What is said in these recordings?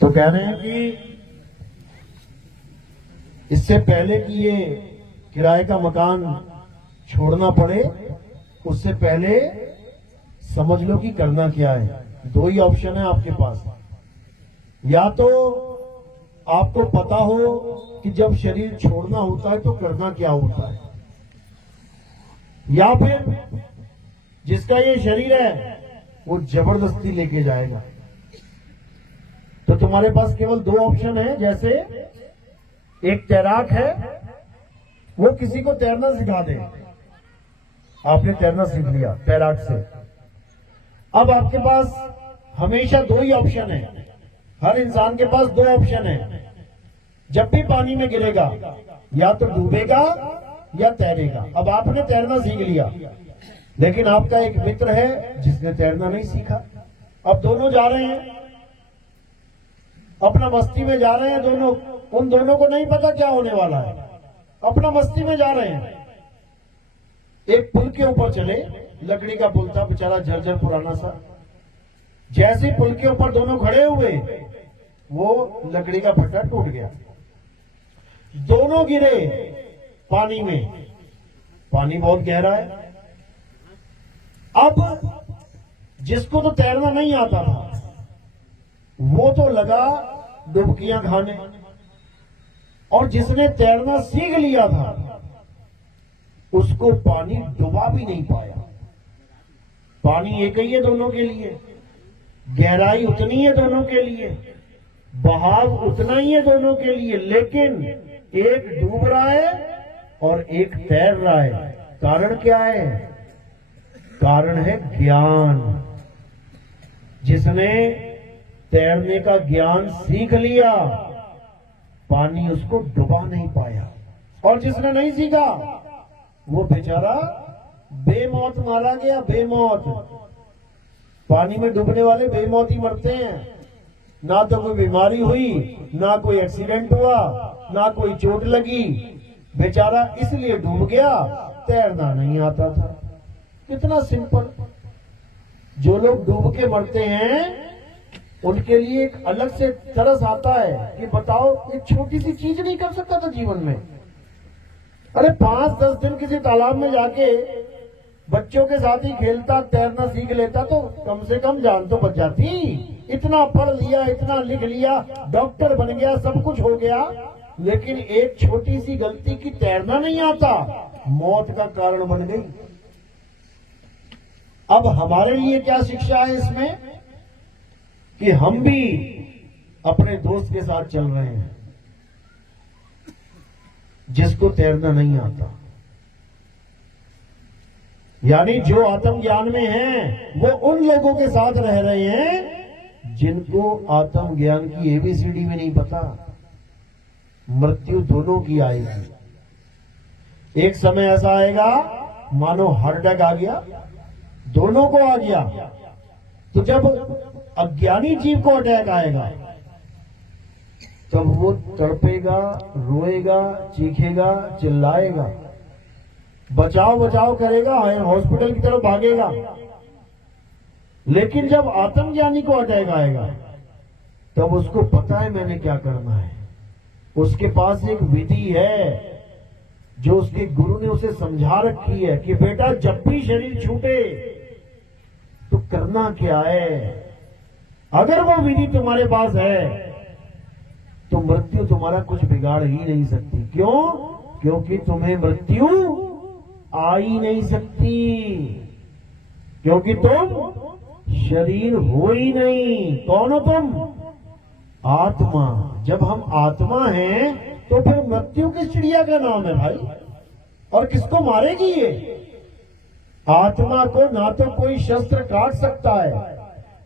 तो कह रहे हैं कि इससे पहले कि ये किराए का मकान छोड़ना पड़े, उससे पहले समझ लो कि करना क्या है। दो ही ऑप्शन है आपके पास, या तो आपको पता हो कि जब शरीर छोड़ना होता है तो करना क्या होता है, या फिर जिसका ये शरीर है वो जबरदस्ती लेके जाएगा। तो तुम्हारे पास केवल दो ऑप्शन है। जैसे एक तैराक है, वो किसी को तैरना सिखा दे, आपने तैरना सीख लिया तैराक से। अब आपके पास हमेशा दो ही ऑप्शन है, हर इंसान के पास दो ऑप्शन है। जब भी पानी में गिरेगा या तो डूबेगा या तैरेगा। अब आपने तैरना सीख लिया, लेकिन आपका एक मित्र है जिसने तैरना नहीं सीखा। अब दोनों जा रहे हैं, अपना मस्ती में जा रहे हैं दोनों। उन दोनों को नहीं पता क्या होने वाला है, अपना मस्ती में जा रहे हैं। एक पुल के ऊपर चले, लकड़ी का पुल था बेचारा, जर्जर पुराना सा। जैसे ही पुल के ऊपर दोनों खड़े हुए, वो लकड़ी का फट्टा टूट गया, दोनों गिरे पानी में। पानी बहुत गहरा है। अब जिसको तो तैरना नहीं आता था, वो तो लगा डुबकियां खाने, और जिसने तैरना सीख लिया था उसको पानी डुबा भी नहीं पाया। पानी एक ही है दोनों के लिए, गहराई उतनी है दोनों के लिए, बहाव उतना ही है दोनों के लिए, लेकिन एक डूब रहा है और एक तैर रहा है। कारण क्या है? कारण है ज्ञान। जिसने तैरने का ज्ञान सीख लिया, पानी उसको डुबा नहीं पाया, और जिसने नहीं सीखा वो बेचारा बेमौत मारा गया। बेमौत, पानी में डूबने वाले बेमौत ही मरते हैं। ना तो कोई बीमारी हुई, ना कोई एक्सीडेंट हुआ, ना कोई चोट लगी, बेचारा इसलिए डूब गया, तैरना नहीं आता था। कितना सिंपल। जो लोग डूब के मरते हैं उनके लिए एक अलग से तरस आता है कि बताओ, एक छोटी सी चीज नहीं कर सकता था जीवन में। अरे 5-10 दिन किसी तालाब में जाके बच्चों के साथ ही खेलता, तैरना सीख लेता तो कम से कम जान तो बच जाती। इतना पढ़ लिया, इतना लिख लिया, डॉक्टर बन गया, सब कुछ हो गया, लेकिन एक छोटी सी गलती की तैरना नहीं आता, मौत का कारण बन गई। अब हमारे लिए क्या शिक्षा है इसमें कि हम भी अपने दोस्त के साथ चल रहे हैं जिसको तैरना नहीं आता। यानी जो आत्मज्ञान में हैं वो उन लोगों के साथ रह रहे हैं जिनको आत्मज्ञान की एबीसीडी में नहीं पता। मृत्यु दोनों की आएगी। एक समय ऐसा आएगा मानो हार्ट अटैक आ गया, दोनों को आ गया। तो जब अज्ञानी जीव को अटैक आएगा तब वो तड़पेगा, रोएगा, चीखेगा, चिल्लाएगा, बचाव बचाव करेगा, हॉस्पिटल की तरफ भागेगा। लेकिन जब आत्मज्ञानी को अटैक आएगा तब उसको पता है मैंने क्या करना है। उसके पास एक विधि है जो उसके गुरु ने उसे समझा रखी है कि बेटा जब भी शरीर छूटे तो करना क्या है। अगर वो विधि तुम्हारे पास है तो मृत्यु तुम्हारा कुछ बिगाड़ ही नहीं सकती। क्यों? क्योंकि तुम्हें मृत्यु आ ही नहीं सकती, क्योंकि तुम शरीर हो ही नहीं। कौन हो तुम? आत्मा। जब हम आत्मा हैं तो फिर मृत्यु किस चिड़िया का नाम है भाई? और किसको मारेगी ये? आत्मा को ना तो कोई शस्त्र काट सकता है,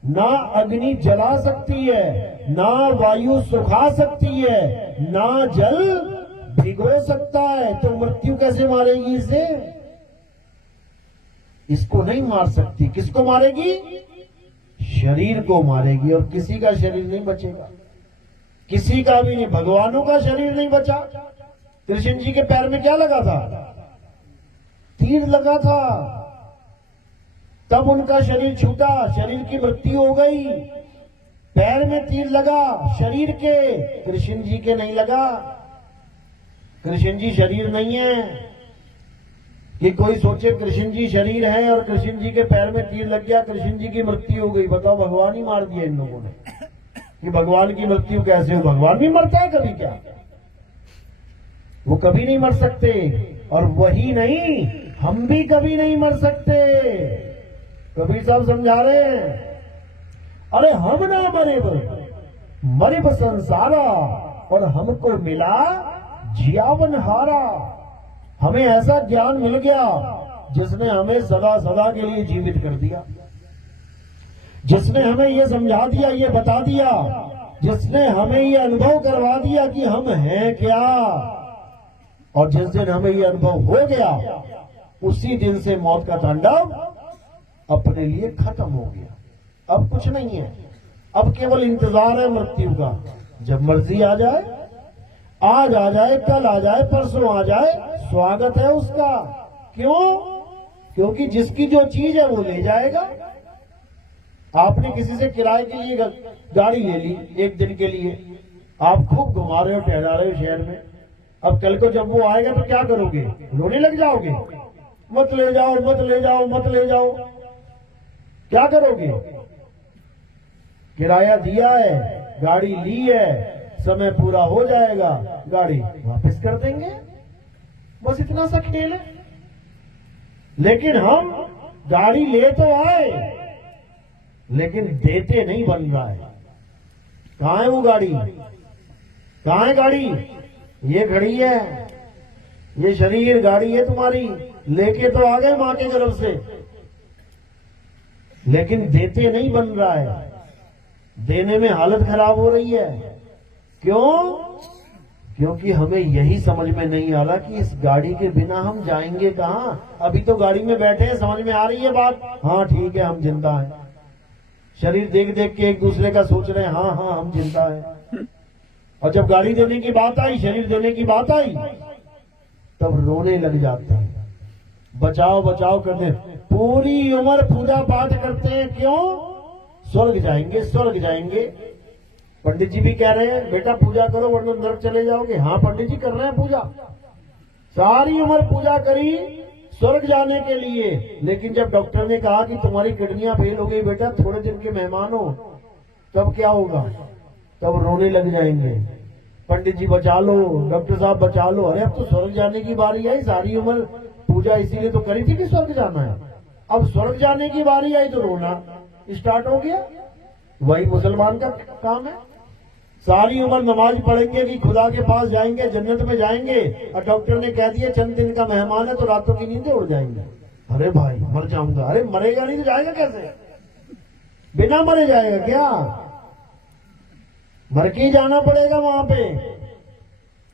ना अग्नि जला सकती है, ना वायु सुखा सकती है, ना जल भिगो सकता है। तो मृत्यु कैसे मारेगी इसे? इसको नहीं मार सकती। किसको मारेगी? शरीर को मारेगी, और किसी का शरीर नहीं बचेगा, किसी का भी नहीं। भगवानों का शरीर नहीं बचा। कृष्ण जी के पैर में क्या लगा था? तीर लगा था। तब उनका शरीर छूटा, शरीर की मृत्यु हो गई। पैर में तीर लगा शरीर के, कृष्ण जी के नहीं लगा। कृष्ण जी शरीर नहीं है कि कोई सोचे कृष्ण जी शरीर है और कृष्ण जी के पैर में तीर लग गया, कृष्ण जी की मृत्यु हो गई। बताओ, भगवान ही मार दिया इन लोगों ने। कि भगवान की मृत्यु कैसे हो? भगवान भी मरता है कभी क्या? वो कभी नहीं मर सकते। और वही नहीं, हम भी कभी नहीं मर सकते। कबीर साहब समझा रहे हैं, अरे हम ना मरे मरे संसारा, और हमको मिला जियावन हारा। हमें ऐसा ज्ञान मिल गया जिसने हमें सदा सदा के लिए जीवित कर दिया, जिसने हमें ये समझा दिया, ये बता दिया, जिसने हमें ये अनुभव करवा दिया कि हम हैं क्या। और जिस दिन हमें ये अनुभव हो गया, उसी दिन से मौत का तांडव अपने लिए खत्म हो गया। अब कुछ नहीं है, अब केवल इंतजार है मृत्यु का। जब मर्जी आ जाए, आज आ जाए, कल आ जाए, परसों आ जाए, स्वागत है उसका। क्यों? क्योंकि जिसकी जो चीज है वो ले जाएगा। आपने किसी से किराए के लिए गाड़ी ले ली एक दिन के लिए, आप खूब घुमा रहे हो, टहला रहे हो शहर में। अब कल को जब वो आएगा तो क्या करोगे? रोने लग जाओगे, मत ले जाओ, मत ले जाओ, मत ले जाओ। क्या करोगे? किराया दिया है, गाड़ी ली है, समय पूरा हो जाएगा, गाड़ी वापस कर देंगे। बस इतना सा खेल है। लेकिन हम गाड़ी ले तो आए, लेकिन देते नहीं बन रहा है। कहां है वो गाड़ी? कहां है गाड़ी? ये खड़ी है, ये शरीर गाड़ी है तुम्हारी। लेके तो आ गए मां के गर्भ से, लेकिन देते नहीं बन रहा है। देने में हालत खराब हो रही है। क्यों? क्योंकि हमें यही समझ में नहीं आ रहा कि इस गाड़ी के बिना हम जाएंगे कहां। अभी तो गाड़ी में बैठे हैं, समझ में आ रही है बात, हाँ ठीक है हम जिंदा हैं। शरीर देख देख के एक दूसरे का सोच रहे हैं, हाँ हाँ हम जिंदा हैं। और जब गाड़ी देने की बात आई, शरीर देने की बात आई, तब रोने लग जाते हैं। बचाओ बचाओ करते, पूरी उम्र पूजा पाठ करते हैं। क्यों? स्वर्ग जाएंगे, स्वर्ग जाएंगे। पंडित जी भी कह रहे हैं बेटा पूजा करो वरना नरक चले जाओगे। हाँ पंडित जी कर रहे हैं पूजा, सारी उम्र पूजा करी स्वर्ग जाने के लिए। लेकिन जब डॉक्टर ने कहा कि तुम्हारी किडनियां फेल हो गई बेटा, थोड़े दिन के मेहमान हो, तब क्या होगा? तब रोने लग जाएंगे, पंडित जी बचा लो, डॉक्टर साहब बचा लो। अरे अब तो स्वर्ग जाने की बारी आई, सारी उम्र पूजा इसीलिए तो करी थी कि स्वर्ग जाना है। अब स्वर्ग जाने की बारी आई तो रोना स्टार्ट हो गया। वही मुसलमान का काम है। सारी उम्र नमाज पढ़ेंगे कि खुदा के पास जाएंगे, जन्नत में जाएंगे, और डॉक्टर ने कह दिया चंद दिन का मेहमान है तो रातों की नींदें उड़ जाएंगे। अरे भाई मर जाऊंगा। अरे मरेगा नहीं तो जाएगा कैसे? बिना मरे जाएगा क्या? मर के ही जाना पड़ेगा वहां पे।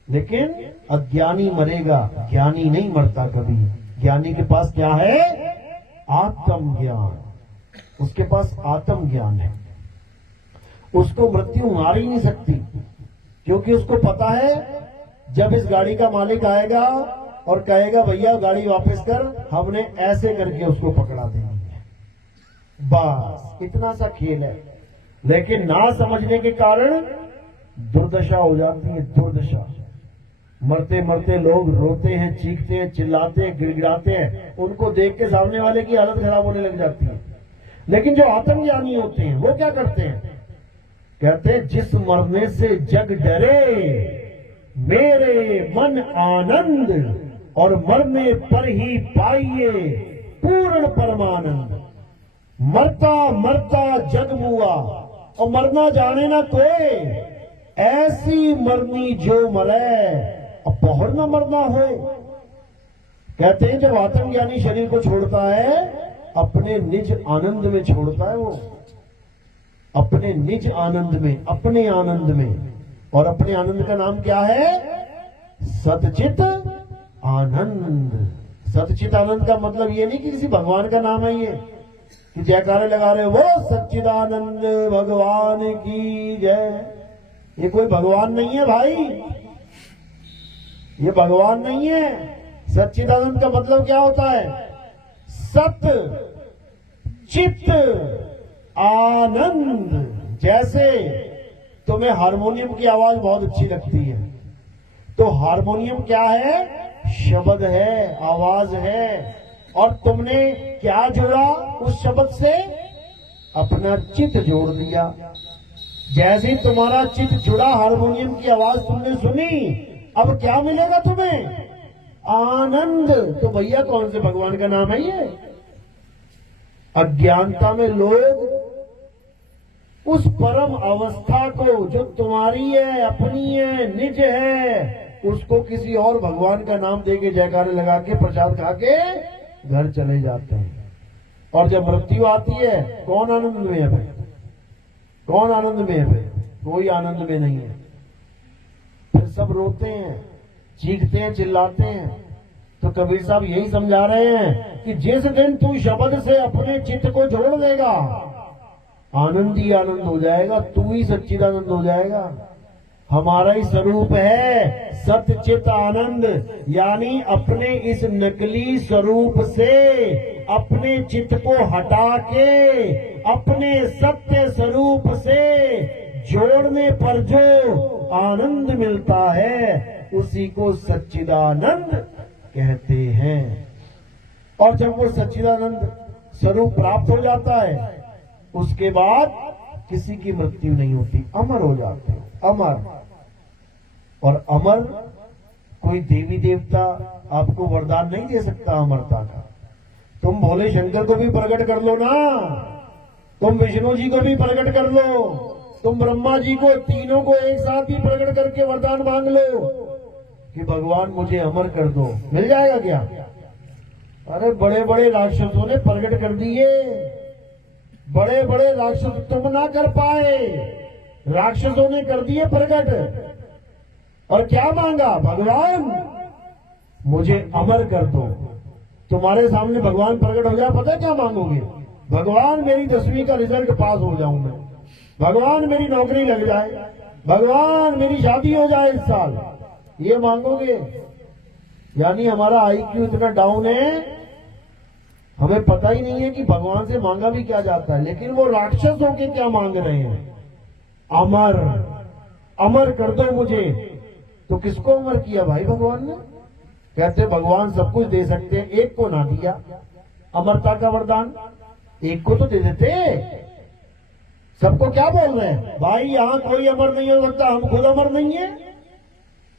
लेकिन अज्ञानी मरेगा, ज्ञानी नहीं मरता कभी। ज्ञानी के पास क्या है? आत्म ज्ञान। उसके पास आत्म ज्ञान है। उसको मृत्यु मार ही नहीं सकती, क्योंकि उसको पता है जब इस गाड़ी का मालिक आएगा और कहेगा भैया गाड़ी वापस कर, हमने ऐसे करके उसको पकड़ा देंगे। बस इतना सा खेल है। लेकिन ना समझने के कारण दुर्दशा हो जाती है, दुर्दशा। मरते मरते लोग रोते हैं, चीखते हैं, चिल्लाते हैं, गिड़गिड़ाते हैं। उनको देख के सामने वाले की हालत खराब होने लग जाती है। लेकिन जो आत्मज्ञानी होते हैं वो क्या करते हैं? कहते हैं जिस मरने से जग डरे, मेरे मन आनंद, और मरने पर ही पाइए पूर्ण परमानंद। मरता मरता जग मुआ, और मरना जाने ना कोई, ऐसी मरनी जो मरे, अब पहर न मरना हो। कहते हैं जब आत्मज्ञानी शरीर को छोड़ता है, अपने निज आनंद में छोड़ता है वो, अपने निज आनंद में, अपने आनंद में। और अपने आनंद का नाम क्या है? सतचित आनंद। सतचित आनंद का मतलब ये नहीं कि किसी भगवान का नाम है ये कि जयकारे लगा रहे हो वो सच्चिदानंद भगवान की जय। ये कोई भगवान नहीं है भाई, ये भगवान नहीं है। सच्चिदानंद का मतलब क्या होता है? सत चित्त आनंद। जैसे तुम्हें हारमोनियम की आवाज बहुत अच्छी लगती है, तो हारमोनियम क्या है? शब्द है, आवाज है। और तुमने क्या जोड़ा उस शब्द से? अपना चित्त जोड़ दिया। जैसे ही तुम्हारा चित्त जुड़ा, हारमोनियम की आवाज तुमने सुनी, अब क्या मिलेगा तुम्हें? आनंद। तो भैया कौन से भगवान का नाम है ये? अज्ञानता में लोग उस परम अवस्था को जो तुम्हारी है, अपनी है, निज है, उसको किसी और भगवान का नाम देके जयकारे लगा के प्रसाद खा के घर चले जाते हैं। और जब मृत्यु आती है, कौन आनंद में है भाई? कौन आनंद में है भाई? कोई आनंद में नहीं है। फिर सब रोते हैं, चीखते हैं, चिल्लाते हैं। तो कबीर साहब यही समझा रहे हैं कि जिस दिन तू शब्द से अपने चित्त को जोड़ देगा, आनंद ही आनंद हो जाएगा, तू ही सच्चिदानंद हो जाएगा। हमारा ही स्वरूप है सत्य चित आनंद। यानी अपने इस नकली स्वरूप से अपने चित्त को हटा के अपने सत्य स्वरूप से जोड़ने पर जो आनंद मिलता है, उसी को सच्चिदानंद कहते हैं। और जब वो सच्चिदानंद स्वरूप प्राप्त हो जाता है, उसके बाद किसी की मृत्यु नहीं होती, अमर हो जाते हो, अमर। और अमर कोई देवी देवता आपको वरदान नहीं दे सकता अमरता का। तुम भोले शंकर को भी प्रकट कर लो ना, तुम विष्णु जी को भी प्रकट कर लो, तुम ब्रह्मा जी को, तीनों को एक साथ ही प्रकट करके वरदान मांग लो कि भगवान मुझे अमर कर दो, मिल जाएगा क्या? अरे बड़े बड़े राक्षसों ने प्रकट कर दिए, बड़े बड़े राक्षस तुम ना कर पाए, राक्षसों ने कर दिए प्रकट। और क्या मांगा? भगवान मुझे अमर कर दो। तुम्हारे सामने भगवान प्रकट हो जाए, पता क्या मांगोगे? भगवान मेरी 10वीं का रिजल्ट पास हो जाऊं मैं, भगवान मेरी नौकरी लग जाए, भगवान मेरी शादी हो जाए इस साल, ये मांगोगे। यानी हमारा आईक्यू इतना डाउन है, हमें पता ही नहीं है कि भगवान से मांगा भी क्या जाता है। लेकिन वो राक्षस होके क्या मांग रहे हैं? अमर, अमर कर दो मुझे। तो किसको अमर किया भाई भगवान ने? कहते भगवान सब कुछ दे सकते हैं, एक को ना दिया अमरता का वरदान, एक को तो दे देते। सबको क्या बोल रहे हैं? भाई यहाँ कोई अमर नहीं हो सकता, हम खुद अमर नहीं है,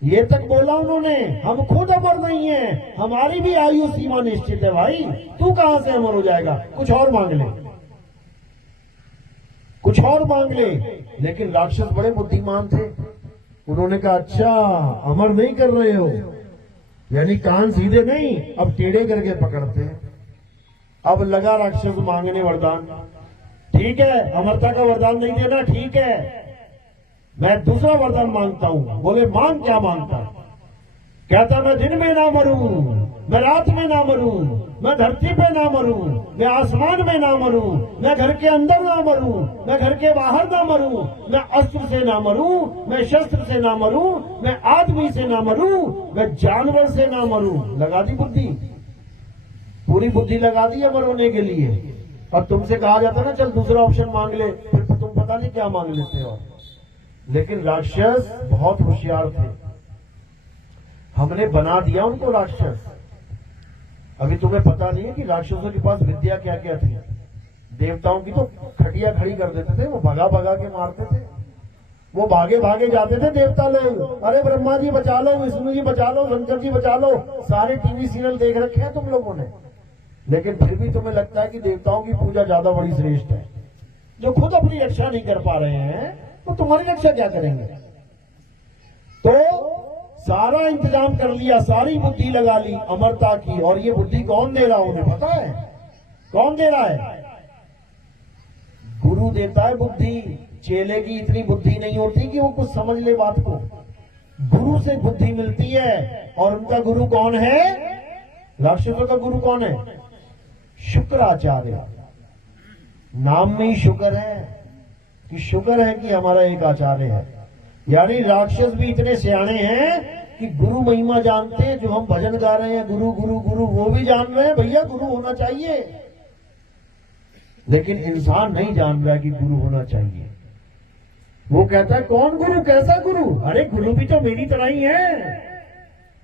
ये तक बोला उन्होंने। हम खुद अमर नहीं है, हमारी भी आयु सीमा निश्चित है भाई, तू कहां से अमर हो जाएगा? कुछ और मांग ले, कुछ और मांग ले। लेकिन राक्षस बड़े बुद्धिमान थे, उन्होंने कहा अच्छा अमर नहीं कर रहे हो, यानी कान सीधे नहीं, अब टेढ़े करके पकड़ते हैं। अब लगा राक्षस मांगने वरदान। ठीक है, अमरता का वरदान नहीं देना, ठीक है, मैं दूसरा वरदान मांगता हूं। बोले मांग, क्या मांगता? कहता मैं दिन में ना मरूं, मैं रात में ना मरूं, मैं धरती पे ना मरूं, मैं आसमान में ना मरूं, मैं घर के अंदर ना मरूं, मैं घर के बाहर ना मरूं, मैं अस्त्र से ना मरूं, मैं शस्त्र से ना मरूं, मैं आदमी से ना मरूं, मैं जानवर से ना मरूं। लगा दी बुद्धि, पूरी बुद्धि लगा दी अमर होने के लिए। और तुमसे कहा जाता ना चल दूसरा ऑप्शन मांग ले, फिर तुम पता नहीं क्या मांग लेते हो। लेकिन राक्षस बहुत होशियार थे, हमने बना दिया उनको राक्षस। अभी तुम्हें पता नहीं है कि राक्षसों के पास विद्या क्या क्या थी। देवताओं की तो खटिया खड़ी कर देते थे, वो भगा भगा के मारते थे, वो भागे भागे जाते थे देवता लोग। अरे ब्रह्मा जी बचा लो, विष्णु जी बचा लो, शंकर जी बचा लो, सारे टीवी सीरियल देख रखे हैं तुम लोगों ने। लेकिन फिर भी तुम्हें लगता है कि देवताओं की पूजा ज्यादा बड़ी श्रेष्ठ है। जो खुद अपनी रक्षा नहीं कर पा रहे हैं तो तुम्हारी रक्षा क्या करेंगे? तो सारा इंतजाम कर लिया, सारी बुद्धि लगा ली अमरता की। और ये बुद्धि कौन दे रहा है उन्हें पता है? कौन दे रहा है? गुरु देता है बुद्धि। चेले की इतनी बुद्धि नहीं होती कि वो कुछ समझ ले बात को। गुरु से बुद्धि मिलती है। और उनका गुरु कौन है? राक्षसों का गुरु कौन है? शुक्राचार्य। नाम में ही शुक्र है कि शुक्र है कि हमारा एक आचार्य है। यानी राक्षस भी इतने सियाने हैं कि गुरु महिमा जानते हैं। जो हम भजन गा रहे हैं गुरु गुरु गुरु, वो भी जान रहे हैं भैया गुरु होना चाहिए। लेकिन इंसान नहीं जान रहा कि गुरु होना चाहिए। वो कहता है कौन गुरु, कैसा गुरु? अरे गुरु भी तो मेरी तरह ही है,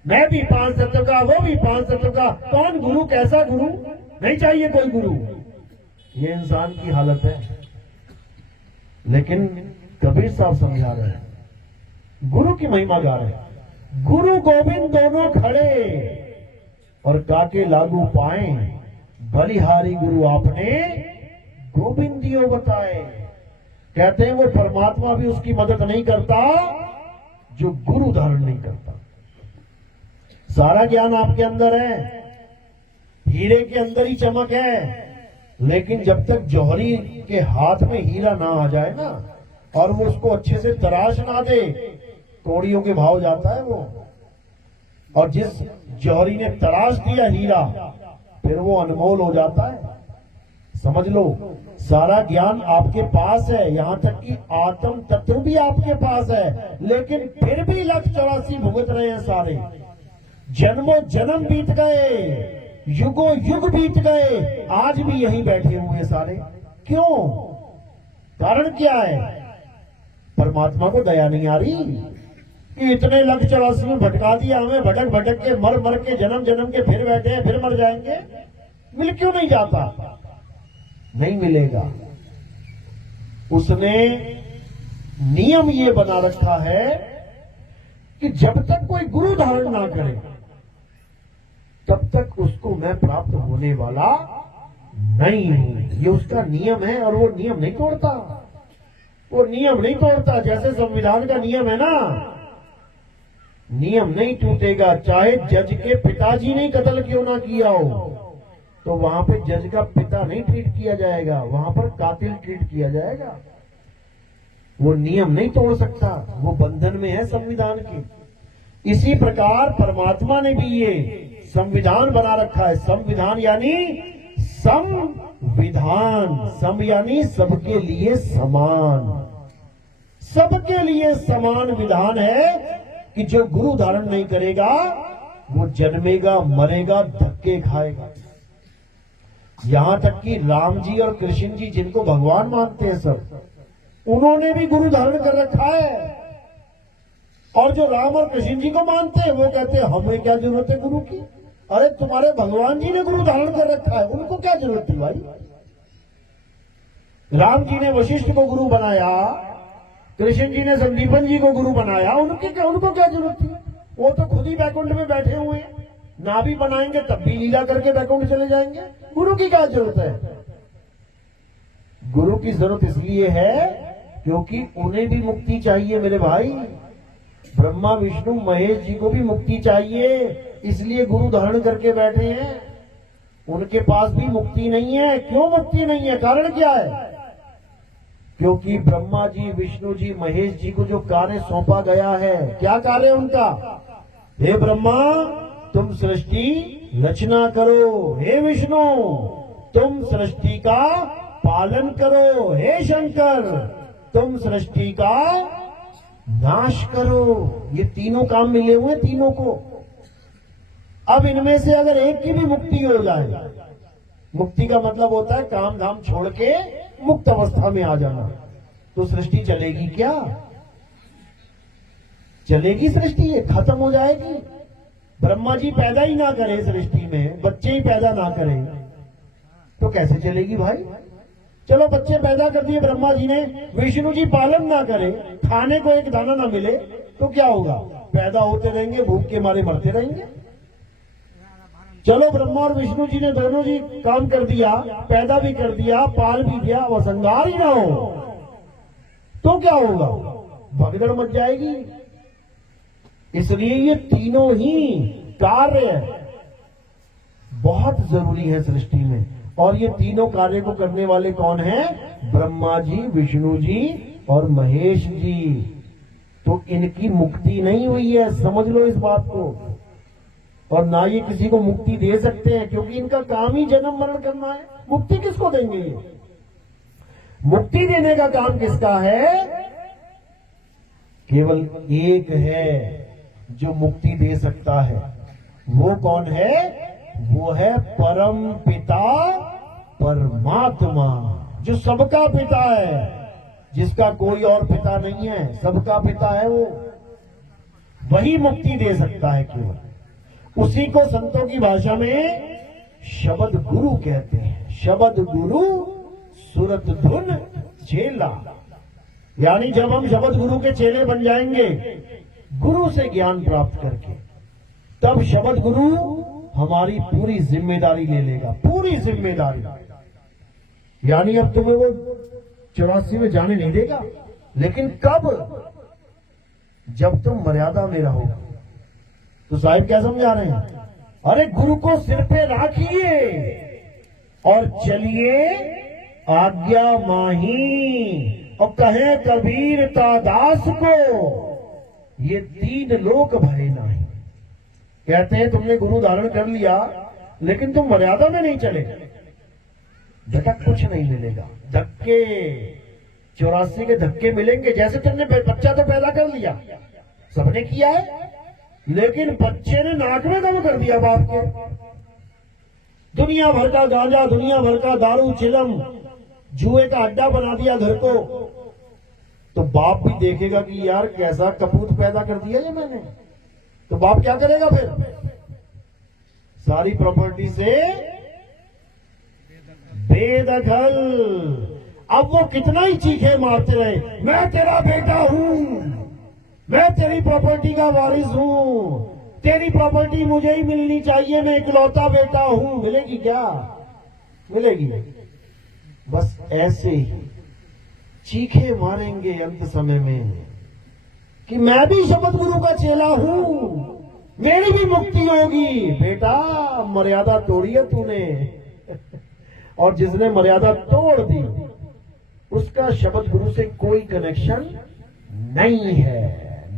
मैं भी 5 तत्व का, वो भी 5 तत्व का, कौन गुरु, कैसा गुरु? नहीं चाहिए कोई गुरु। ये इंसान की हालत है। लेकिन कबीर साहब समझा रहे हैं, गुरु की महिमा गा रहे हैं। गुरु गोविंद दोनों खड़े और काके लागू पाए, बलिहारी गुरु आपने गोविंदियो बताए। कहते हैं वो परमात्मा भी उसकी मदद नहीं करता जो गुरु धारण नहीं करता। सारा ज्ञान आपके अंदर है, हीरे के अंदर ही चमक है, लेकिन जब तक जौहरी के हाथ में हीरा ना आ जाए ना, और वो उसको अच्छे से तराश ना दे, कौड़ियों के भाव जाता है वो। और जिस जौहरी ने तराश दिया हीरा, फिर वो अनमोल हो जाता है। समझ लो, सारा ज्ञान आपके पास है, यहां तक कि आत्म तत्व भी आपके पास है, लेकिन फिर भी 184 भुगत रहे हैं सारे। जन्मों जन्म बीत गए, युगों युग बीत गए, आज भी यहीं बैठे हुए सारे। क्यों? कारण क्या है? परमात्मा को दया नहीं आ रही कि इतने 184 में भटका दिया हमें, भटक भटक के मर मर के जन्म जन्म के फिर बैठे हैं, फिर मर जाएंगे। मिल क्यों नहीं जाता? नहीं मिलेगा। उसने नियम ये बना रखा है कि जब तक कोई गुरु धारण ना करे, तब तक उसको मैं प्राप्त होने वाला नहीं हूं। ये उसका नियम है और वो नियम नहीं तोड़ता। वो नियम नहीं तोड़ता। जैसे संविधान का नियम है ना, नियम नहीं टूटेगा। चाहे जज के पिताजी ने कत्ल क्यों ना किया हो, तो वहां पे जज का पिता नहीं ट्रीट किया जाएगा, वहां पर कातिल ट्रीट किया जाएगा। वो नियम नहीं तोड़ सकता, वो बंधन में है संविधान के। इसी प्रकार परमात्मा ने भी ये संविधान बना रखा है। संविधान यानी संविधान, सम यानी सबके लिए समान, सबके लिए समान विधान है कि जो गुरु धारण नहीं करेगा वो जन्मेगा, मरेगा, धक्के खाएगा। यहां तक कि राम जी और कृष्ण जी, जिनको भगवान मानते हैं सब, उन्होंने भी गुरु धारण कर रखा है। और जो राम और कृष्ण जी को मानते हैं वो कहते हैं हमें क्या जरूरत है गुरु की? अरे तुम्हारे भगवान जी ने गुरु धारण कर रखा है, उनको क्या जरूरत थी भाई? राम जी ने वशिष्ठ को गुरु बनाया, कृष्ण जी ने संदीपन जी को गुरु बनाया, उनको क्या जरूरत थी? वो तो खुद ही बैकुंठ में बैठे हुए हैं, ना भी बनाएंगे तब भी लीला करके बैकुंठ चले जाएंगे। गुरु की क्या जरूरत है? गुरु की जरूरत इसलिए है क्योंकि उन्हें भी मुक्ति चाहिए मेरे भाई। ब्रह्मा विष्णु महेश जी को भी मुक्ति चाहिए, इसलिए गुरु धारण करके बैठे हैं। उनके पास भी मुक्ति नहीं है। क्यों मुक्ति नहीं है? कारण क्या है? क्योंकि ब्रह्मा जी, विष्णु जी, महेश जी को जो कार्य सौंपा गया है, क्या कार्य उनका? हे ब्रह्मा तुम सृष्टि रचना करो, हे विष्णु तुम सृष्टि का पालन करो, हे शंकर तुम सृष्टि का नाश करो। ये तीनों काम मिले हुए तीनों को। अब इनमें से अगर एक की भी मुक्ति हो जाए, मुक्ति का मतलब होता है काम धाम छोड़ के मुक्त अवस्था में आ जाना, तो सृष्टि चलेगी क्या? चलेगी सृष्टि? ये खत्म हो जाएगी। ब्रह्मा जी पैदा ही ना करें सृष्टि में, बच्चे ही पैदा ना करें, तो कैसे चलेगी भाई? चलो बच्चे पैदा कर दिए ब्रह्मा जी ने, विष्णु जी पालन ना करें, खाने को एक दाना ना मिले, तो क्या होगा? पैदा होते रहेंगे, भूख के मारे मरते रहेंगे। चलो ब्रह्मा और विष्णु जी ने दोनों जी काम कर दिया, पैदा भी कर दिया, पाल भी दिया, वो संगार ही ना हो, तो क्या होगा? भगदड़ मच जाएगी। इसलिए ये तीनों ही कार्य बहुत जरूरी है सृष्टि में। और ये तीनों कार्य को करने वाले कौन हैं? ब्रह्मा जी, विष्णु जी और महेश जी। तो इनकी मुक्ति नहीं हुई है, समझ लो इस बात को। और ना ये किसी को मुक्ति दे सकते हैं, क्योंकि इनका काम ही जन्म मरण करना है। मुक्ति किसको देंगे ये? मुक्ति देने का काम किसका है? केवल एक है जो मुक्ति दे सकता है। वो कौन है? वो है परम पिता परमात्मा जो सबका पिता है, जिसका कोई और पिता नहीं है, सबका पिता है वो, वही मुक्ति दे सकता है केवल। उसी को संतों की भाषा में शब्द गुरु कहते हैं। शब्द गुरु सुरत धुन चेला, यानी जब हम शब्द गुरु के चेले बन जाएंगे गुरु से ज्ञान प्राप्त करके, तब शब्द गुरु हमारी पूरी जिम्मेदारी ले लेगा, पूरी जिम्मेदारी। यानी अब तुम्हें वो 84 में जाने नहीं देगा, लेकिन कब? जब तुम मर्यादा में रहोगे। तो साहिब क्या समझा रहे हैं? अरे गुरु को सिर पे राखिए और चलिए आज्ञा माही, और कहे कबीर दास को ये 3 लोक भय नहीं। कहते हैं तुमने गुरु धारण कर लिया लेकिन तुम मर्यादा में नहीं चले, झटक कुछ नहीं मिलेगा। धक्के 84 के धक्के मिलेंगे। जैसे तुमने बच्चा तो पैदा कर लिया, सबने किया है, लेकिन बच्चे ने नाक में दम कर दिया बाप के। दुनिया भर का गांजा, दुनिया भर का दारू, चिलम, जुए का अड्डा बना दिया घर को। तो बाप भी देखेगा कि यार कैसा कपूत पैदा कर दिया ये मैंने। तो बाप क्या करेगा फिर? सारी प्रॉपर्टी से बेदखल। अब वो कितना ही चीखे मारते रहे, मैं तेरा बेटा हूं, मैं तेरी प्रॉपर्टी का वारिस हूं, तेरी प्रॉपर्टी मुझे ही मिलनी चाहिए, मैं इकलौता बेटा हूं। मिलेगी क्या? मिलेगी? बस ऐसे ही चीखे मारेंगे अंत समय में कि मैं भी शब्द गुरु का चेला हूं, मेरी भी मुक्ति होगी। बेटा मर्यादा तोड़ी है तूने और जिसने मर्यादा तोड़ दी उसका शब्द गुरु से कोई कनेक्शन नहीं है,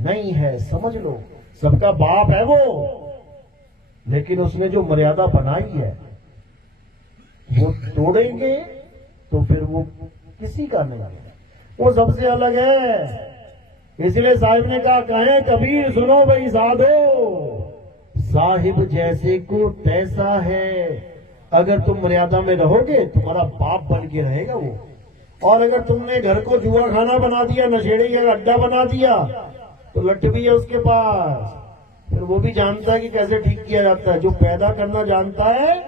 नहीं है। समझ लो, सबका बाप है वो, लेकिन उसने जो मर्यादा बनाई है वो तोड़ेंगे तो फिर वो किसी का नहीं है, वो सबसे अलग है। इसलिए साहिब ने कहा, कहें कबीर सुनो भाई साधो, साहिब जैसे को तैसा है। अगर तुम मर्यादा में रहोगे तुम्हारा बाप बन के रहेगा वो, और अगर तुमने घर को जुआ खाना बना दिया, नशेड़ी का अड्डा बना दिया, तो लठ भी है उसके पास, फिर वो भी जानता है कि कैसे ठीक किया जाता है। जो पैदा करना जानता है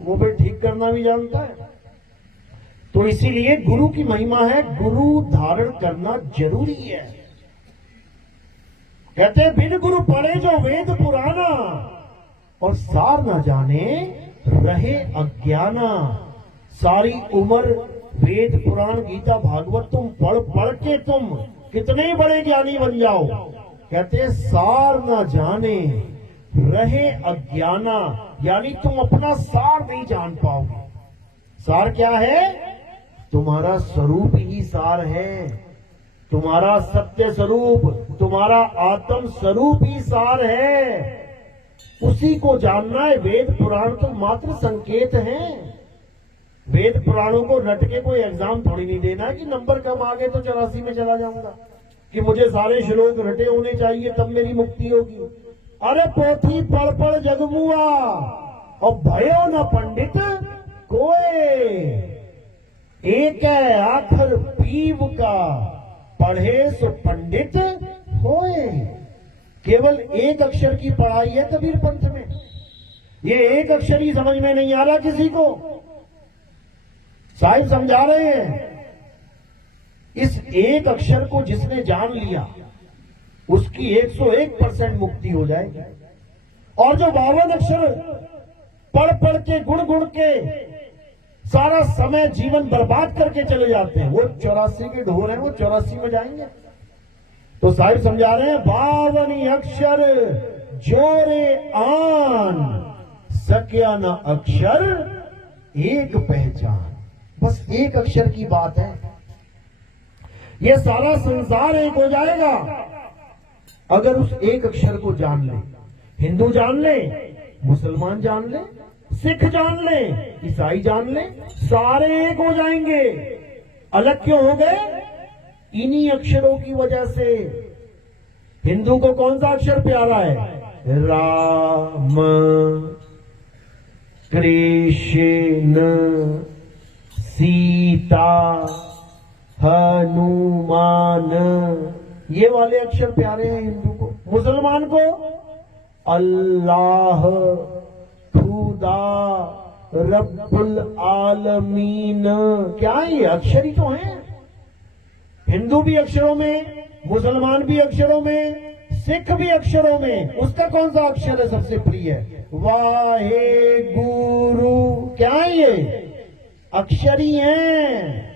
वो भी ठीक करना भी जानता है। तो इसीलिए गुरु की महिमा है, गुरु धारण करना जरूरी है। कहते हैं बिन गुरु पढ़े जो वेद पुराना, और सार न जाने रहे अज्ञाना। सारी उम्र वेद पुराण गीता भागवत तुम पढ़ पढ़ के तुम कितने बड़े ज्ञानी बन जाओ, कहते हैं सार न जाने रहे अज्ञाना, यानी तुम अपना सार नहीं जान पाओगे। सार क्या है? तुम्हारा स्वरूप ही सार है, तुम्हारा सत्य स्वरूप, तुम्हारा आत्म स्वरूप ही सार है। उसी को जानना है। वेद पुराण तो मात्र संकेत हैं। वेद पुराणों को रट के कोई एग्जाम थोड़ी नहीं देना है कि नंबर कम आ गए तो 84 में चला जाऊंगा, कि मुझे सारे श्लोक रटे होने चाहिए तब मेरी मुक्ति होगी। अरे पोथी पढ़ पढ़ जगमुआ, और भयो न पंडित कोई। एक है आखर पीव का, पढ़े सो पंडित होए। केवल एक अक्षर की पढ़ाई है कबीर पंथ में। ये एक अक्षर ही समझ में नहीं आ रहा किसी को। साहिब समझा रहे हैं, इस एक अक्षर को जिसने जान लिया उसकी 101% मुक्ति हो जाएगी। और जो 52 अक्षर पढ़ पढ़ के गुण गुण के सारा समय जीवन बर्बाद करके चले जाते हैं, वो 84 के ढोर हैं, वो 84 में जाएंगे। तो साहिब समझा रहे हैं, 52 अक्षर जोरे आन, सक्या न अक्षर एक पहचान। बस एक अक्षर की बात है, ये सारा संसार एक हो जाएगा अगर उस एक अक्षर को जान ले। हिंदू जान ले, मुसलमान जान ले, सिख जान ले, ईसाई जान ले, सारे एक हो जाएंगे। अलग क्यों हो गए? इन्हीं अक्षरों की वजह से। हिंदू को कौन सा अक्षर प्यारा है? राम, कृष्ण, सीता, हनुमान, ये वाले अक्षर प्यारे हैं हिंदू को। मुसलमान को अल्लाह, खुदा, रब्बुल आलमीन, क्या है ये? अक्षर ही तो हैं। हिंदू भी अक्षरों में, मुसलमान भी अक्षरों में, सिख भी अक्षरों में। उसका कौन सा अक्षर है सबसे प्रिय? वाहे गुरु। क्या है ये? अक्षर ही हैं।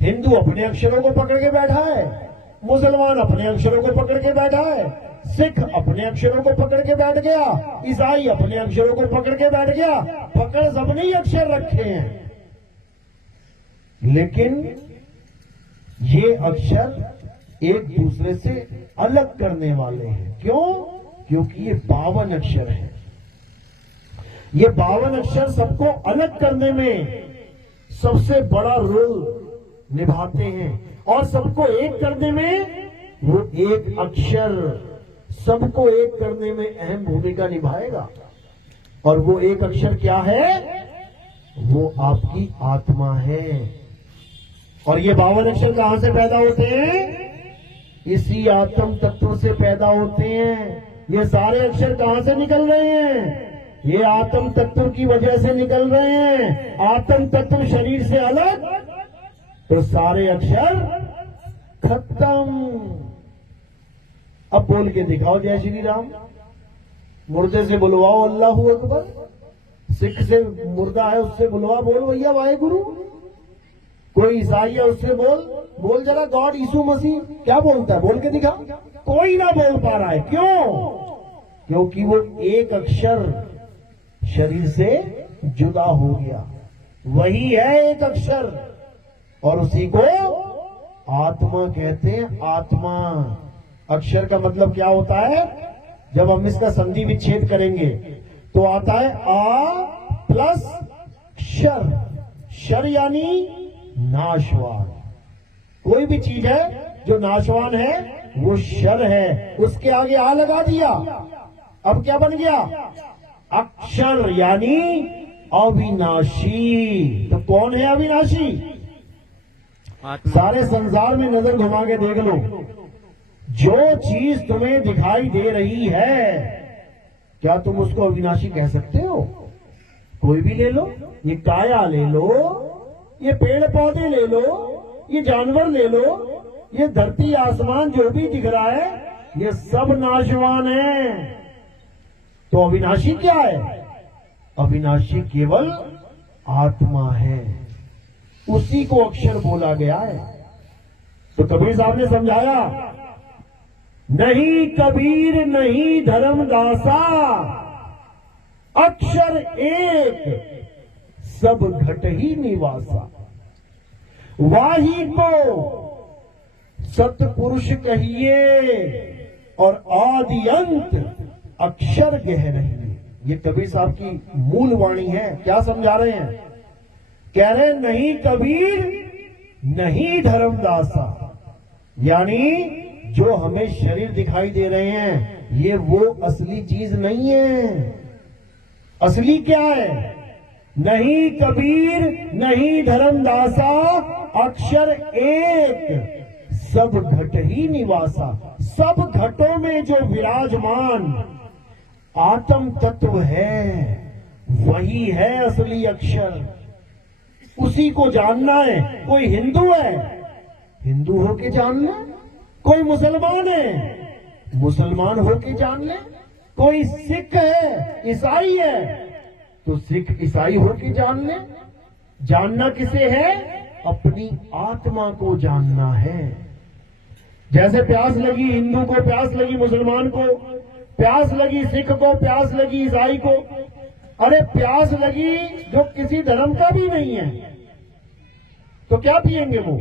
हिंदू अपने अक्षरों को पकड़ के बैठा है, मुसलमान अपने अक्षरों को पकड़ के बैठा है, सिख अपने अक्षरों को पकड़ के बैठ गया, ईसाई अपने अक्षरों को पकड़ के बैठ गया। पकड़ सबने ही अक्षर रखे हैं, लेकिन ये अक्षर एक दूसरे से अलग करने वाले हैं। क्यों? क्योंकि ये 52 अक्षर हैं। ये 52 अक्षर सबको अलग करने में सबसे बड़ा रोल निभाते हैं, और सबको एक करने में वो एक अक्षर सबको एक करने में अहम भूमिका निभाएगा। और वो एक अक्षर क्या है? वो आपकी आत्मा है। और ये 52 अक्षर कहां से पैदा होते हैं? इसी आत्म तत्व से पैदा होते हैं। ये सारे अक्षर कहां से निकल रहे हैं? ये आत्म तत्व की वजह से निकल रहे हैं। आत्म तत्व शरीर से अलग तो सारे अक्षर खत्म। अब बोल के दिखाओ जय श्री राम। मुर्दे से बुलवाओ अल्लाहू अकबर। सिख से मुर्दा है उससे बुलवा, बोल भैया वाहेगुरु। कोई ईसाई है उससे बोल जरा गॉड यीशु मसीह। क्या बोलता है? बोल के दिखा। कोई ना बोल पा रहा है। क्यों? क्योंकि वो एक अक्षर शरीर से जुदा हो गया। वही है एक अक्षर, और उसी को आत्मा कहते हैं। आत्मा अक्षर का मतलब क्या होता है? जब हम इसका संधि विच्छेद करेंगे तो आता है आ प्लस शर। शर यानी नाशवान। कोई भी चीज है जो नाशवान है वो शर है। उसके आगे आ लगा दिया, अब क्या बन गया? अक्षर यानी अविनाशी। तो कौन है अविनाशी? सारे संसार में नजर घुमा के देख लो, जो चीज तुम्हें दिखाई दे रही है, क्या तुम उसको अविनाशी कह सकते हो? कोई भी ले लो, ये काया ले लो, ये पेड़ पौधे ले लो, ये जानवर ले लो, ये धरती आसमान जो भी दिख रहा है, ये सब नाशवान है। तो अविनाशी क्या है? अविनाशी केवल आत्मा है। उसी को अक्षर बोला गया है। तो कबीर साहब ने समझाया, नहीं कबीर नहीं धर्मदासा, अक्षर एक सब घट ही निवासा। वाही को सतपुरुष कहिए और आदि अंत अक्षर गह रहिए। ये कबीर साहब की मूल वाणी है। क्या समझा रहे हैं? कह रहे नहीं कबीर नहीं धर्मदासा, यानी जो हमें शरीर दिखाई दे रहे हैं ये वो असली चीज नहीं है। असली क्या है? नहीं कबीर नहीं धर्मदासा, अक्षर एक सब घट ही निवासा। सब घटों में जो विराजमान आत्म तत्व है वही है असली अक्षर। उसी को जानना है। कोई हिंदू है, हिंदू होके जान ले। कोई मुसलमान है, मुसलमान होके जान ले। कोई सिख है, ईसाई है, तो सिख ईसाई होके जान ले। जानना किसे है? अपनी आत्मा को जानना है। जैसे प्यास लगी हिंदू को, प्यास लगी मुसलमान को, प्यास लगी सिख को, प्यास लगी ईसाई को। अरे प्यास लगी जो किसी धर्म का भी नहीं है, तो क्या पिएंगे? वो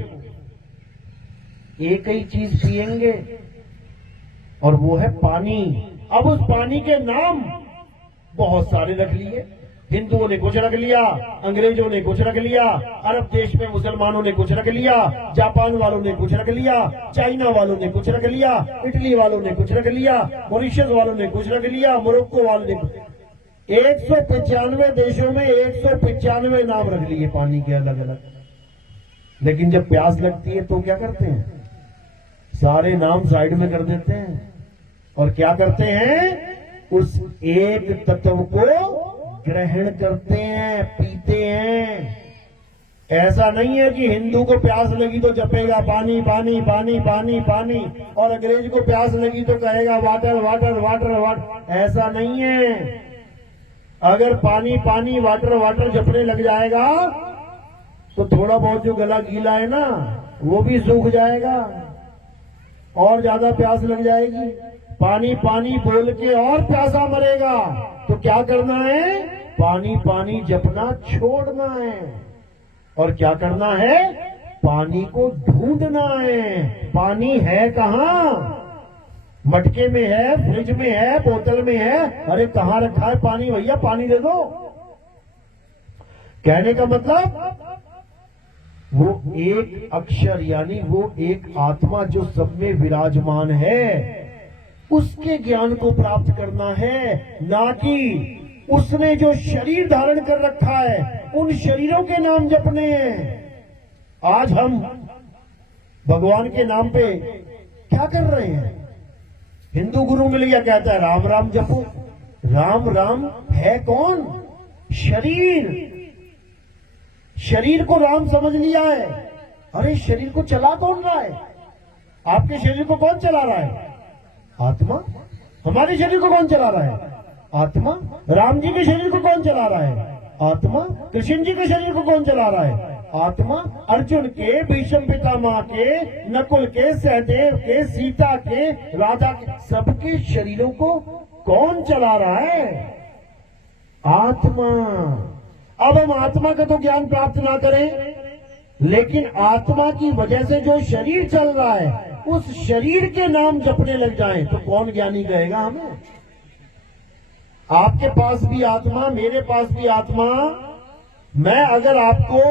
एक ही चीज पिएंगे, और वो है पानी। अब उस पानी के नाम बहुत सारे रख लिए। हिंदुओं ने कुछ रख लिया, अंग्रेजों ने कुछ रख लिया, अरब देश में मुसलमानों ने कुछ रख लिया, जापान वालों ने कुछ रख लिया, चाइना वालों ने कुछ रख लिया, इटली वालों ने कुछ रख लिया, मॉरिशस वालों ने कुछ रख लिया, मोरक्को वालों ने 195 देशों में 195 नाम रख लिए पानी के अलग अलग। लेकिन जब प्यास लगती है तो क्या करते हैं? सारे नाम साइड में कर देते हैं और क्या करते हैं? उस एक तत्व को ग्रहण करते हैं, पीते हैं। ऐसा नहीं है कि हिंदू को प्यास लगी तो जपेगा पानी पानी पानी पानी पानी, और अंग्रेज को प्यास लगी तो कहेगा वाटर वाटर वाटर वाटर। ऐसा नहीं है। अगर पानी पानी वाटर वाटर जपने लग जाएगा तो थोड़ा बहुत जो गला गीला है ना वो भी सूख जाएगा और ज्यादा प्यास लग जाएगी। पानी पानी बोल के और प्यासा मरेगा। तो क्या करना है? पानी पानी जपना छोड़ना है। और क्या करना है? पानी को ढूंढना है। पानी है कहाँ? मटके में है, फ्रिज में है, बोतल में है। अरे कहाँ रखा है पानी? भैया पानी दे दो। कहने का मतलब वो एक अक्षर यानी वो एक आत्मा जो सब में विराजमान है उसके ज्ञान को प्राप्त करना है, ना कि उसने जो शरीर धारण कर रखा है उन शरीरों के नाम जपने हैं। आज हम भगवान के नाम पे क्या कर रहे हैं? हिंदू गुरु मिल गया, कहता है राम राम जपो। राम राम है कौन? शरीर। शरीर को राम समझ लिया है। अरे शरीर को चला कौन रहा है? आपके शरीर को कौन चला रहा है? आत्मा। हमारे शरीर को कौन चला रहा है? आत्मा। राम जी के शरीर को कौन चला रहा है? आत्मा। कृष्ण जी के शरीर को कौन चला रहा है? आत्मा। अर्जुन के, भीष्म पितामह के, नकुल के, सहदेव के, सीता के, राधा के, सबके शरीरों को कौन चला रहा है? आत्मा। अब हम आत्मा का तो ज्ञान प्राप्त ना करें, लेकिन आत्मा की वजह से जो शरीर चल रहा है उस शरीर के नाम जपने लग जाएं तो कौन ज्ञानी कहेगा हमें? आपके पास भी आत्मा, मेरे पास भी आत्मा। मैं अगर आपको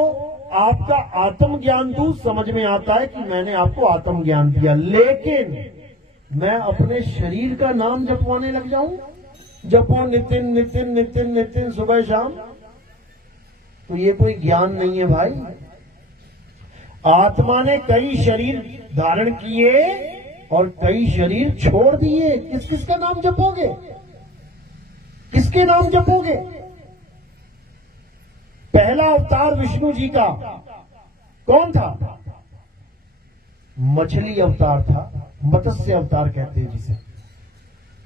आपका आत्म ज्ञान दूं, समझ में आता है कि मैंने आपको आत्म ज्ञान दिया, लेकिन मैं अपने शरीर का नाम जपवाने लग जाऊं, जपो नितिन नितिन नितिन नितिन सुबह शाम, तो ये कोई ज्ञान नहीं है भाई। आत्मा ने कई शरीर धारण किए और कई शरीर छोड़ दिए। किस किस का नाम जपोगे? किसके नाम जपोगे? पहला अवतार विष्णु जी का कौन था? मछली अवतार था, मत्स्य अवतार कहते हैं जिसे।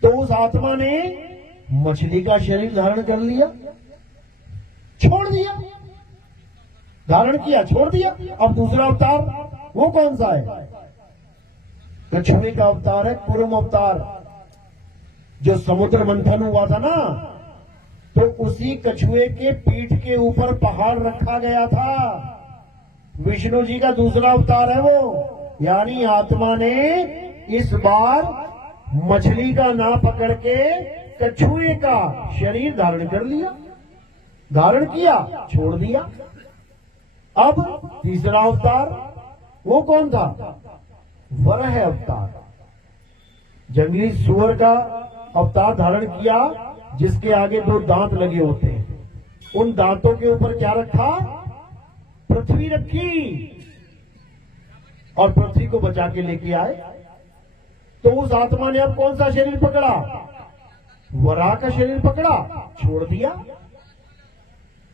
तो उस आत्मा ने मछली का शरीर धारण कर लिया, छोड़ दिया, धारण किया, छोड़ दिया। अब दूसरा अवतार वो कौन सा है? कछुए का अवतार है, कुर्म अवतार। जो समुद्र मंथन हुआ था ना, तो उसी कछुए के पीठ के ऊपर पहाड़ रखा गया था। विष्णु जी का दूसरा अवतार है वो। यानी आत्मा ने इस बार मछली का नाम पकड़ के कछुए का शरीर धारण कर लिया, धारण किया, छोड़ दिया। अब तीसरा अवतार वो कौन था? वराह अवतार। जंगली सुअर का अवतार धारण किया, जिसके आगे 2 दांत लगे होते हैं। उन दांतों के ऊपर क्या रखा? पृथ्वी रखी, और पृथ्वी को बचा के लेके आए। तो उस आत्मा ने अब कौन सा शरीर पकड़ा? वराह का शरीर पकड़ा, छोड़ दिया।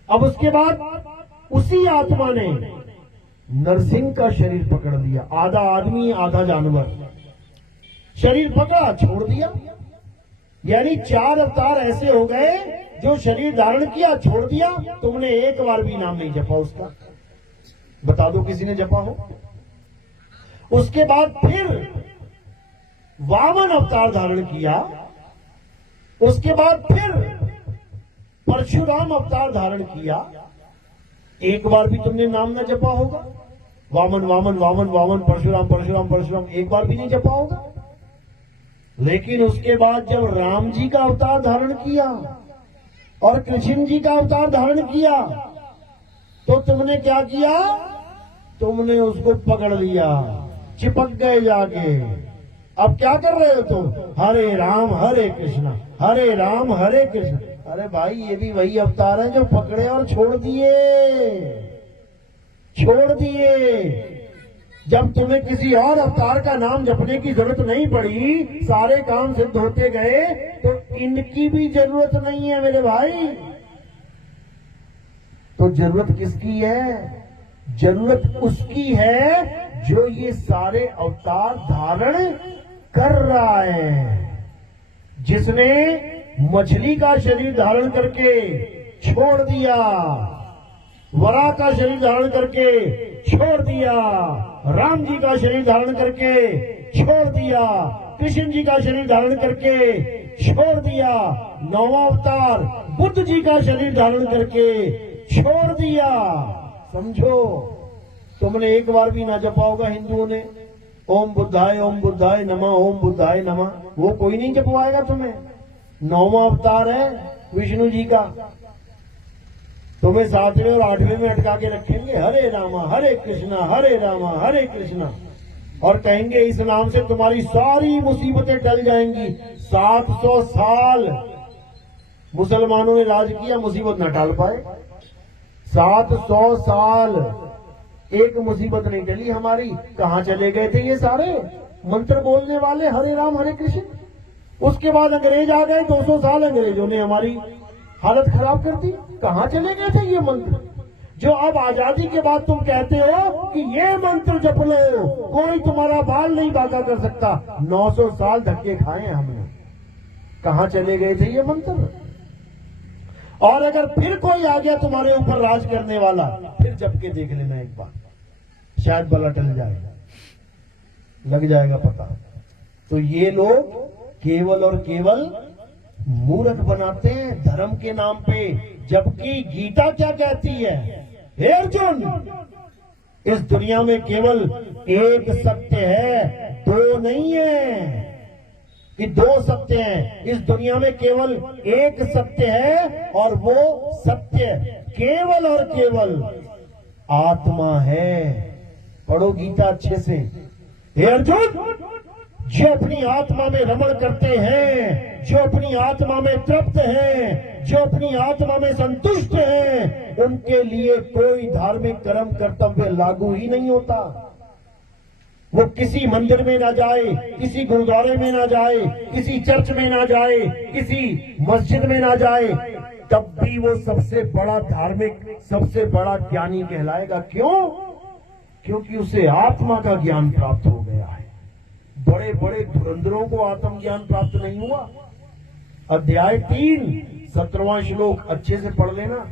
अब उसके बाद उसी आत्मा ने नरसिंह का शरीर पकड़ लिया, आधा आदमी आधा जानवर। शरीर पकड़ा, छोड़ दिया। यानी 4 अवतार ऐसे हो गए जो शरीर धारण किया, छोड़ दिया। तुमने एक बार भी नाम नहीं जपा उसका। बता दो किसी ने जपा हो? उसके बाद फिर वामन अवतार धारण किया। उसके बाद फिर परशुराम अवतार धारण किया। एक बार भी तुमने नाम ना जपा होगा। वामन वामन वामन वामन, परशुराम परशुराम परशुराम, एक बार भी नहीं जपा होगा। लेकिन उसके बाद जब राम जी का अवतार धारण किया और कृष्ण जी का अवतार धारण किया, तो तुमने क्या किया? तुमने उसको पकड़ लिया, चिपक गए जाके। अब क्या कर रहे हो तुम? हरे राम हरे कृष्णा, हरे राम हरे कृष्णा। अरे भाई, ये भी वही अवतार है जो पकड़े और छोड़ दिए। छोड़ दिए। जब तुम्हें किसी और अवतार का नाम जपने की जरूरत नहीं पड़ी, सारे काम सिद्ध होते गए, तो इनकी भी जरूरत नहीं है मेरे भाई। तो जरूरत किसकी है? जरूरत उसकी है जो ये सारे अवतार धारण कर रहा है। जिसने मछली का शरीर धारण करके छोड़ दिया, वराह का शरीर धारण करके छोड़ दिया, राम जी का शरीर धारण करके छोड़ दिया, कृष्ण जी का शरीर धारण करके छोड़ दिया, नौवां अवतार बुद्ध जी का शरीर धारण करके छोड़ दिया। समझो, तुमने एक बार भी ना जपा होगा हिंदुओं ने ओम बुद्धाय नमः, ओम बुद्धाय नमः, वो कोई नहीं जपवाएगा तुम्हें। नौवां अवतार है विष्णु जी का, तुम्हें 7वें और 8वें में अटका के रखेंगे, हरे रामा हरे कृष्णा हरे रामा हरे कृष्णा, और कहेंगे इस नाम से तुम्हारी सारी मुसीबतें टल जाएंगी। 700 साल मुसलमानों ने राज किया, मुसीबत न टाल पाए। 700 साल एक मुसीबत नहीं टली हमारी। कहां चले गए थे ये सारे मंत्र बोलने वाले, हरे राम हरे कृष्ण? उसके बाद अंग्रेज आ गए, 200 साल अंग्रेजों ने हमारी हालत खराब कर दी। कहां चले गए थे ये मंत्र जो अब आजादी के बाद तुम कहते हो कि ये मंत्र जप लो, कोई तुम्हारा बाल नहीं बांका कर सकता। 900 साल धक्के खाए हमने, कहां चले गए थे ये मंत्र? और अगर फिर कोई आ गया तुम्हारे ऊपर राज करने वाला, फिर जप के देख लेना एक बार, शायद बला टल जाएगा, लग जाएगा पता। तो ये लोग केवल और केवल मूर्ख बनाते हैं धर्म के नाम पे, जबकि गीता क्या कहती है? हे अर्जुन, इस दुनिया में केवल एक सत्य है, दो नहीं है कि दो सत्य हैं। इस दुनिया में केवल एक सत्य है, और वो सत्य केवल और केवल आत्मा है। पढ़ो गीता अच्छे से। हे अर्जुन, जो अपनी आत्मा में रमण करते हैं, जो अपनी आत्मा में तृप्त हैं, जो अपनी आत्मा में संतुष्ट हैं, उनके लिए कोई धार्मिक कर्म कर्तव्य लागू ही नहीं होता। वो किसी मंदिर में ना जाए, किसी गुरुद्वारे में ना जाए, किसी चर्च में ना जाए, किसी मस्जिद में ना जाए, तब भी वो सबसे बड़ा धार्मिक, सबसे बड़ा ज्ञानी कहलाएगा। क्यों? क्योंकि उसे आत्मा का ज्ञान प्राप्त हो गया है। बड़े बड़े धुरंधरों को आत्मज्ञान प्राप्त नहीं हुआ। अध्याय 3 17वां श्लोक अच्छे से पढ़ लेना।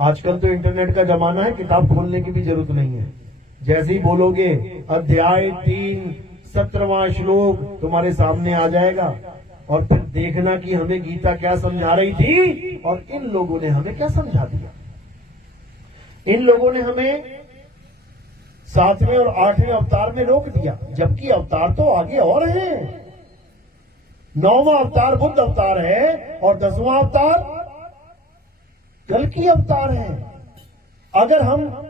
आजकल तो इंटरनेट का जमाना है, किताब खोलने की भी जरूरत नहीं है। जैसे ही बोलोगे अध्याय 3 17वां श्लोक तुम्हारे सामने आ जाएगा, और फिर देखना कि हमें गीता क्या समझा रही थी और इन लोगों ने हमें क्या समझा दिया। इन लोगों ने हमें 7वें और 8वें अवतार में रोक दिया, जबकि अवतार तो आगे और हैं। 9वां अवतार बुद्ध अवतार है, और 10वां अवतार कल्कि अवतार है। अगर हम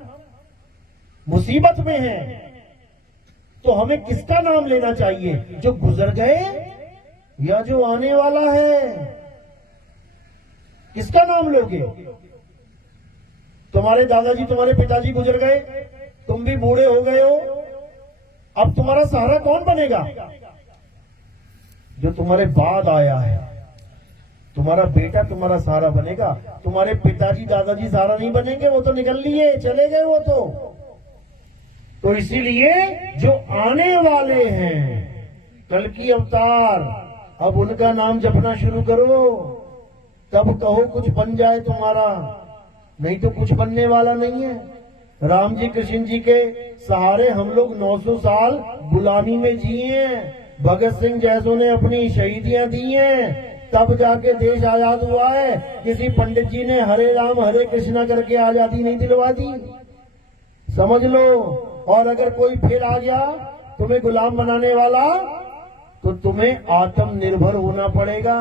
मुसीबत में हैं, तो हमें किसका नाम लेना चाहिए? जो गुजर गए या जो आने वाला है? किसका नाम लोगे? तुम्हारे दादाजी, तुम्हारे पिताजी गुजर गए, तुम भी बूढ़े हो गए हो, अब तुम्हारा सहारा कौन बनेगा? जो तुम्हारे बाद आया है, तुम्हारा बेटा तुम्हारा सहारा बनेगा। तुम्हारे पिताजी दादाजी सहारा नहीं बनेंगे, वो तो निकल लिए, चले गए वो तो इसीलिए जो आने वाले हैं कल्कि अवतार, अब उनका नाम जपना शुरू करो, तब कहो कुछ बन जाए तुम्हारा, नहीं तो कुछ बनने वाला नहीं है। राम जी कृष्ण जी के सहारे हम लोग 900 साल गुलामी में जिए हैं। भगत सिंह जैसों ने अपनी शहीदियां दी हैं, तब जाके देश आजाद हुआ है। किसी पंडित जी ने हरे राम हरे कृष्णा करके आजादी नहीं दिलवा दी, समझ लो। और अगर कोई फिर आ गया तुम्हें गुलाम बनाने वाला, तो तुम्हें आत्मनिर्भर होना पड़ेगा,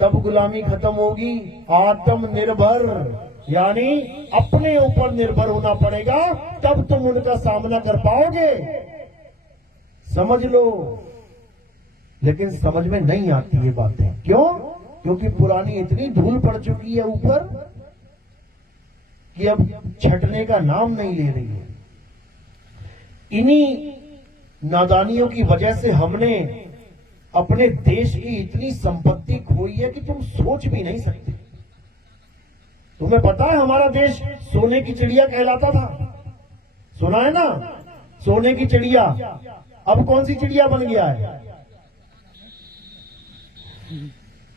तब गुलामी खत्म होगी। आत्मनिर्भर यानी अपने ऊपर निर्भर होना पड़ेगा, तब तुम उनका सामना कर पाओगे, समझ लो। लेकिन समझ में नहीं आती ये बातें, क्यों? क्योंकि पुरानी इतनी धूल पड़ चुकी है ऊपर कि अब छटने का नाम नहीं ले रही है। इन्हीं नादानियों की वजह से हमने अपने देश की इतनी संपत्ति खोई है कि तुम सोच भी नहीं सकते। तुम्हें पता है हमारा देश सोने की चिड़िया कहलाता था, सुना है ना, सोने की चिड़िया। अब कौन सी चिड़िया बन गया है?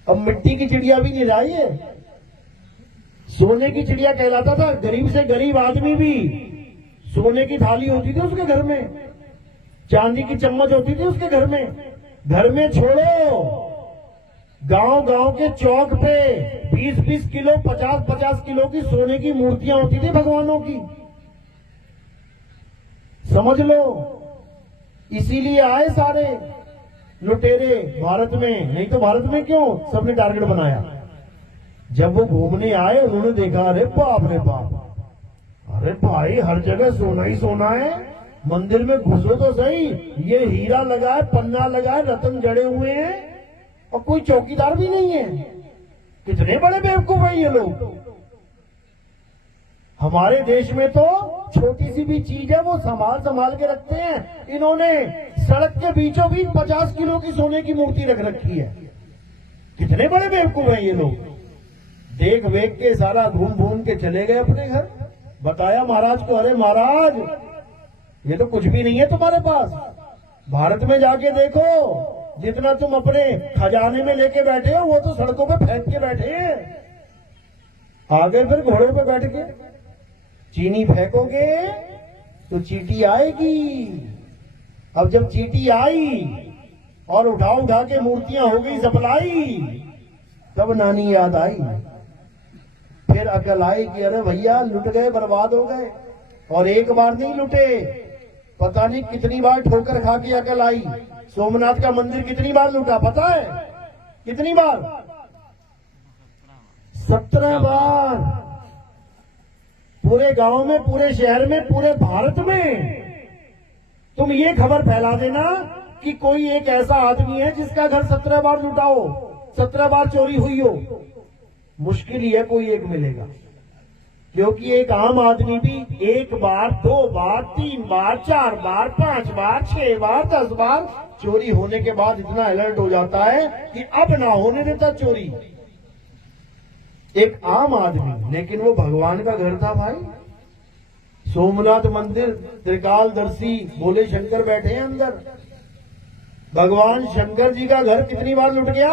अब मिट्टी की चिड़िया भी नहीं रही है, सोने की चिड़िया कहलाता था। गरीब से गरीब आदमी भी सोने की थाली होती थी उसके घर में, चांदी की चम्मच होती थी उसके घर में। घर में छोड़ो, गांव गांव के चौक पे 20-20 किलो 50-50 किलो की सोने की मूर्तियां होती थी भगवानों की, समझ लो। इसीलिए आए सारे लुटेरे भारत में, नहीं तो भारत में क्यों सबने टारगेट बनाया। जब वो घूमने आए उन्होंने देखा, अरे बाप रे बाप, अरे भाई हर जगह सोना ही सोना है, मंदिर में घुसो तो सही, ये हीरा लगा है, पन्ना लगा है, रतन जड़े हुए हैं और कोई चौकीदार भी नहीं है। कितने बड़े बेवकूफ हैं ये लोग। हमारे देश में तो छोटी सी भी चीज है वो संभाल संभाल के रखते हैं। इन्होंने सड़क के बीचों बीच 50 किलो की सोने की मूर्ति रख रखी है। कितने बड़े बेवकूफ हैं ये लोग। देख वेख के सारा घूम घूम के चले गए अपने घर। बताया महाराज को, अरे महाराज ये तो कुछ भी नहीं है तुम्हारे पास, भारत में जाके देखो, जितना तुम अपने खजाने में लेके बैठे हो वो तो सड़कों पे फेंक के बैठे हैं। आगे फिर घोड़ों पे बैठ के चीनी फेंकोगे तो चींटी आएगी। अब जब चींटी आई और उठा उठा के मूर्तियां हो गई सप्लाई, तब नानी याद आई। फिर अकल आई कि अरे भैया लुट गए, बर्बाद हो गए। और एक बार नहीं लुटे, पता नहीं कितनी बार ठोकर खा के अकल आई। सोमनाथ का मंदिर कितनी बार लूटा पता है? कितनी बार? 17 बार। पूरे गांव में, पूरे शहर में, पूरे भारत में। तुम ये खबर फैला देना कि कोई एक ऐसा आदमी है जिसका घर 17 बार लूटा हो, 17 बार चोरी हुई हो। मुश्किल ही है कोई एक मिलेगा, क्योंकि एक आम आदमी भी 1 बार, 2 बार, 3 बार, 4 बार, 5 बार, 6 बार, 10 बार चोरी होने के बाद इतना अलर्ट हो जाता है कि अब ना होने देता चोरी। एक आम आदमी, लेकिन वो भगवान का घर था भाई। सोमनाथ मंदिर, त्रिकालदर्शी भोले शंकर बैठे हैं अंदर। भगवान शंकर जी का घर कितनी बार लुट गया?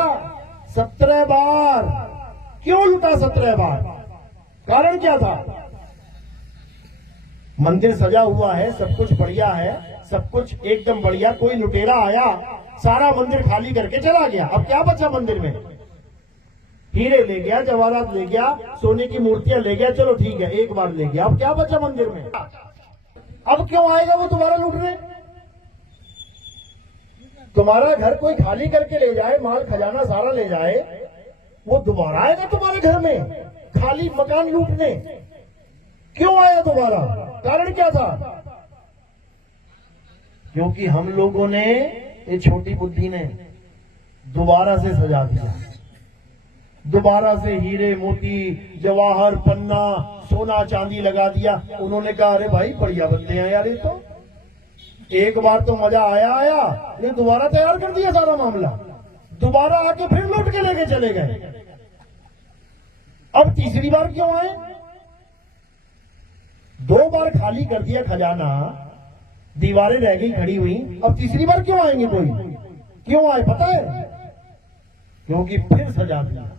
17 बार। क्यों लुटा 17 बार? कारण क्या था? मंदिर सजा हुआ है, सब कुछ बढ़िया है, सब कुछ एकदम बढ़िया। कोई लुटेरा आया, सारा मंदिर खाली करके चला गया। अब क्या बचा मंदिर में? हीरे ले गया, जवाहरात ले गया, सोने की मूर्तियां ले गया, चलो ठीक है एक बार ले गया। अब क्या बचा मंदिर में? अब क्यों आएगा वो दोबारा लूटने? तुम्हारा घर कोई खाली करके ले जाए, माल खजाना सारा ले जाए, वो दोबारा आएगा तुम्हारे घर में खाली मकान लूटने? क्यों आया दोबारा? कारण क्या था? क्योंकि हम लोगों ने, ये छोटी बुद्धि ने दोबारा से सजा दिया। दोबारा से हीरे मोती जवाहर पन्ना सोना चांदी लगा दिया। उन्होंने कहा अरे भाई बढ़िया बंदे हैं यार, ये तो एक बार तो मजा आया, ये दोबारा तैयार कर दिया सारा मामला। दोबारा आके फिर लूट के लेके चले गए। अब तीसरी बार क्यों आए? 2 बार खाली कर दिया खजाना, दीवारें रह गई खड़ी हुई, अब तीसरी बार क्यों आएंगे? कोई क्यों आए पता है? क्योंकि फिर सजा दिया।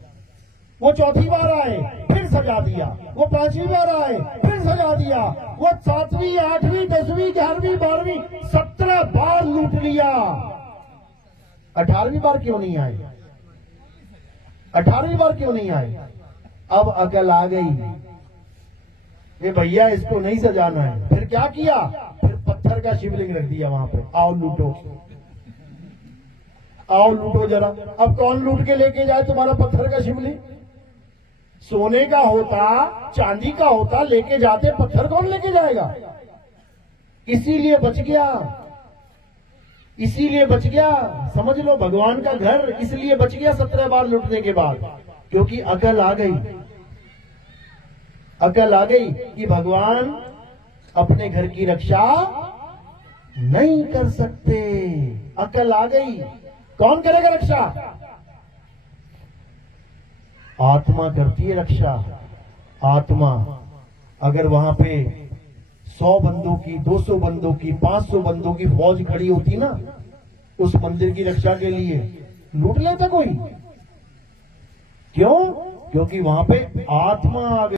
वो चौथी बार आए, फिर सजा दिया। वो 5वीं बार आए, फिर सजा दिया। वो 7वीं 8वीं 10वीं 11वीं 12वीं 17 बार लूट लिया। 18वीं बार क्यों नहीं आए? 18वीं बार क्यों नहीं आए? अब अकल आ गई, ये भैया इसको नहीं सजाना है। फिर क्या किया? फिर पत्थर का शिवलिंग रख दिया वहां पे, आओ लूटो, आओ लूटो जरा। अब कौन लूट के लेके जाए तुम्हारा पत्थर का शिवलिंग? सोने का होता, चांदी का होता, लेके जाते, पत्थर कौन लेके जाएगा? इसीलिए बच गया, इसीलिए बच गया। समझ लो भगवान का घर इसलिए बच गया 17 बार लूटने के बाद, क्योंकि अकल आ गई। अकल आ गई कि भगवान अपने घर की रक्षा नहीं कर सकते। अकल आ गई, कौन करेगा रक्षा? आत्मा करती है रक्षा। आत्मा अगर वहां पे 100 बंदों की, 200 बंदों की, 500 बंदों की फौज खड़ी होती ना उस मंदिर की रक्षा के लिए, लूट लेता कोई? क्यों? क्योंकि वहां पे आत्मा आ गई।